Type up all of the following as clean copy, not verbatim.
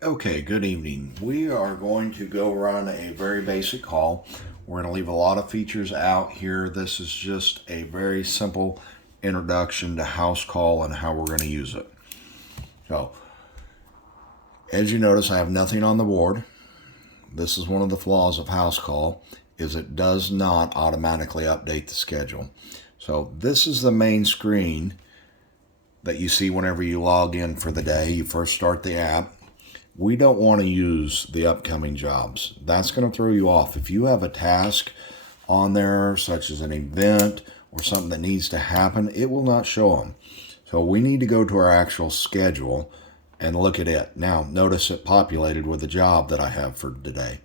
Okay, good evening. We are going to go run a very basic call. We're going to leave a lot of features out here. This is just a very simple introduction to house call and how we're going to use it. So, as you notice, I have nothing on the board. This is one of the flaws of house call is it does not automatically update the schedule. So, this is the main screen that you see whenever you log in for the day. You first start the app. We don't want to use the upcoming jobs. That's going to throw you off. If you have a task on there, such as an event or something that needs to happen, it will not show them. So we need to go to our actual schedule and look at it. Now, notice it populated with the job that I have for today.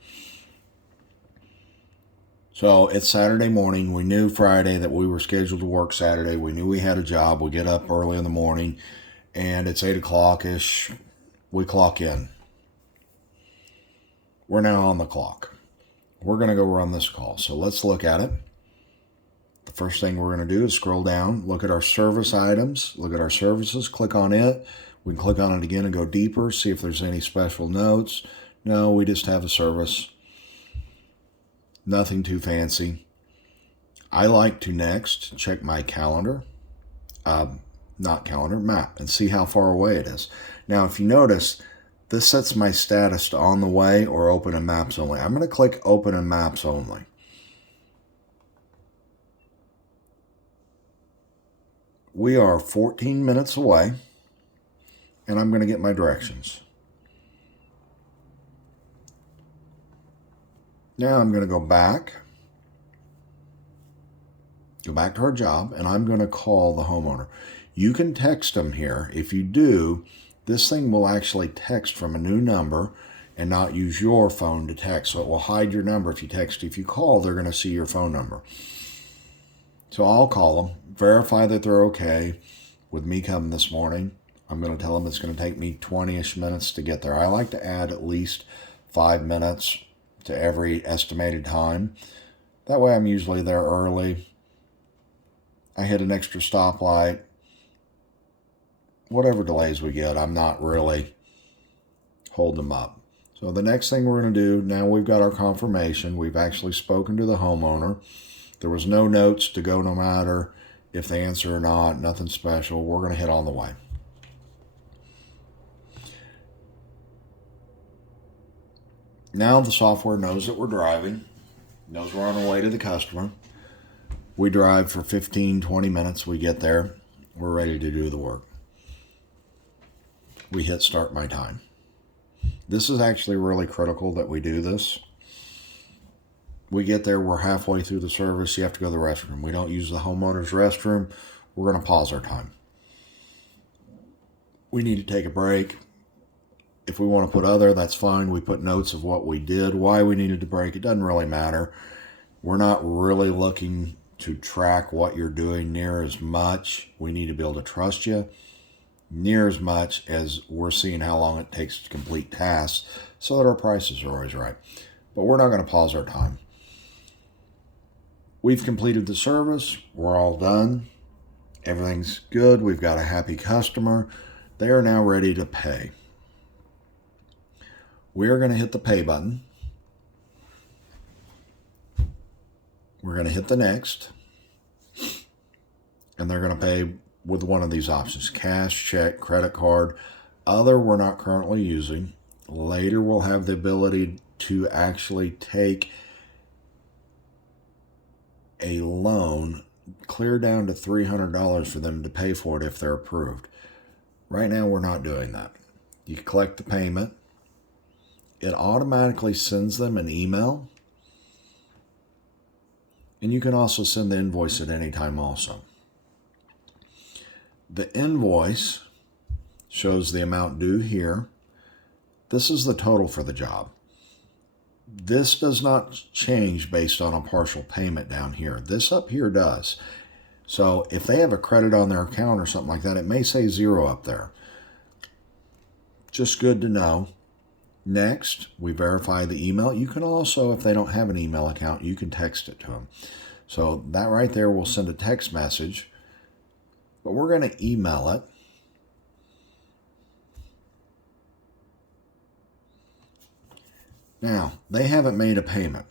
So it's Saturday morning. We knew Friday that we were scheduled to work Saturday. We knew we had a job. We get up early in the morning and it's 8 o'clock ish. We clock in. We're now on the clock. We're going to go run this call. So let's look at it. The first thing we're going to do is scroll down, look at our service items, look at our services, click on it. We can click on it again and go deeper, see if there's any special notes. No, we just have a service. Nothing too fancy. I like to next check my calendar, not calendar, map, and see how far away it is. Now, if you notice, this sets my status to on the way or open in maps only. I'm going to click open in maps only. We are 14 minutes away, and I'm going to get my directions. Now I'm going to go back to our job, and I'm going to call the homeowner. You can text them here. If you do, this thing will actually text from a new number and not use your phone to text. So it will hide your number if you text. If you call, they're going to see your phone number. So I'll call them, verify that they're okay with me coming this morning. I'm going to tell them it's going to take me 20-ish minutes to get there. I like to add at least 5 minutes to every estimated time. That way I'm usually there early. I hit an extra stoplight. Whatever delays we get, I'm not really holding them up. So the next thing we're going to do, now we've got our confirmation. We've actually spoken to the homeowner. There was no notes to go no matter if they answer or not, nothing special. We're going to hit on the way. Now the software knows that we're driving, knows we're on our way to the customer. We drive for 15, 20 minutes. We get there. We're ready to do the work. We hit start my time. This is actually really critical that we do this. We get there, we're halfway through the service. You have to go to the restroom. We don't use the homeowner's restroom. We're going to pause our time. We need to take a break. If we want to put other, that's fine. We put notes of what we did, why we needed to break. It doesn't really matter. We're not really looking to track what you're doing near as much. We need to be able to trust you near as much as we're seeing how long it takes to complete tasks so that our prices are always right. But we're not going to pause our time. We've completed the service. We're all done. Everything's good. We've got a happy customer. They are now ready to pay. We are going to hit the pay button. We're going to hit the next. And they're going to pay with one of these options: cash, check, credit card. Other we're not currently using. Later we'll have the ability to actually take a loan clear down to $300 for them to pay for it if they're approved. Right now we're not doing that. You collect the payment. It automatically sends them an email. And you can also send the invoice at any time also. The invoice shows the amount due here. This is the total for the job. This does not change based on a partial payment down here. This up here does. So if they have a credit on their account or something like that, it may say 0 up there. Just good to know. Next, we verify the email. You can also, if they don't have an email account, you can text it to them. So that right there will send a text message, but we're going to email it. Now, they haven't made a payment.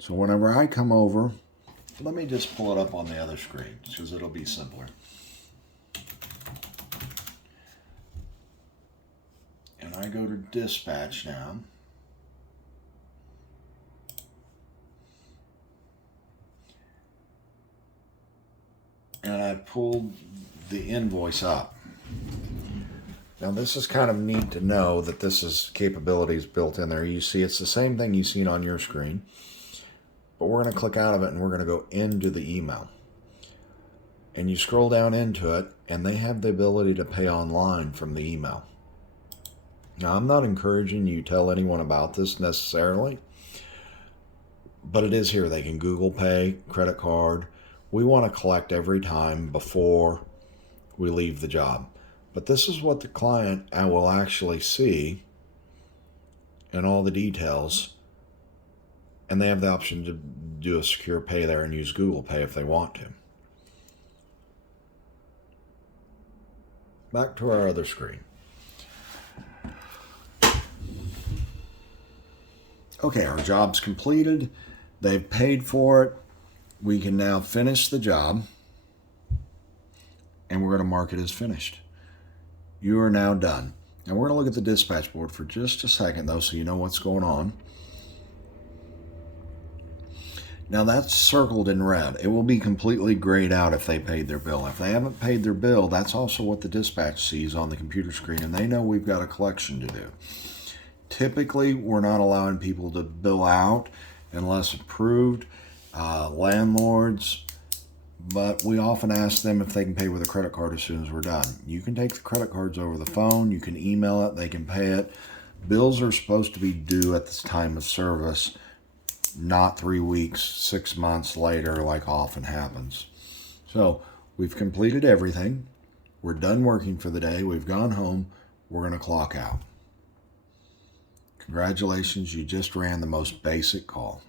So whenever I come over, let me just pull it up on the other screen because it'll be simpler. And I go to dispatch now. And I pulled the invoice up. Now this is kind of neat to know that this is capabilities built in there. You see it's the same thing you've seen on your screen. But we're going to click out of it and we're going to go into the email. And you scroll down into it and they have the ability to pay online from the email. Now I'm not encouraging you to tell anyone about this necessarily. But it is here. They can Google Pay, credit card. We want to collect every time before we leave the job. But this is what the client will actually see and all the details. And they have the option to do a secure pay there and use Google Pay if they want to. Back to our other screen. Okay, our job's completed. They've paid for it. We can now finish the job. And we're going to mark it as finished. You are now done. Now we're going to look at the dispatch board for just a second though so you know what's going on. Now that's circled in red. It will be completely grayed out if they paid their bill. If they haven't paid their bill, that's also what the dispatch sees on the computer screen, and they know we've got a collection to do. Typically, we're not allowing people to bill out unless approved. Landlords, but we often ask them if they can pay with a credit card as soon as we're done. You can take the credit cards over the phone. You can email it. They can pay it. Bills are supposed to be due at this time of service, not 3 weeks, 6 months later like often happens. So we've completed everything. We're done working for the day. We've gone home. We're going to clock out. Congratulations, you just ran the most basic call.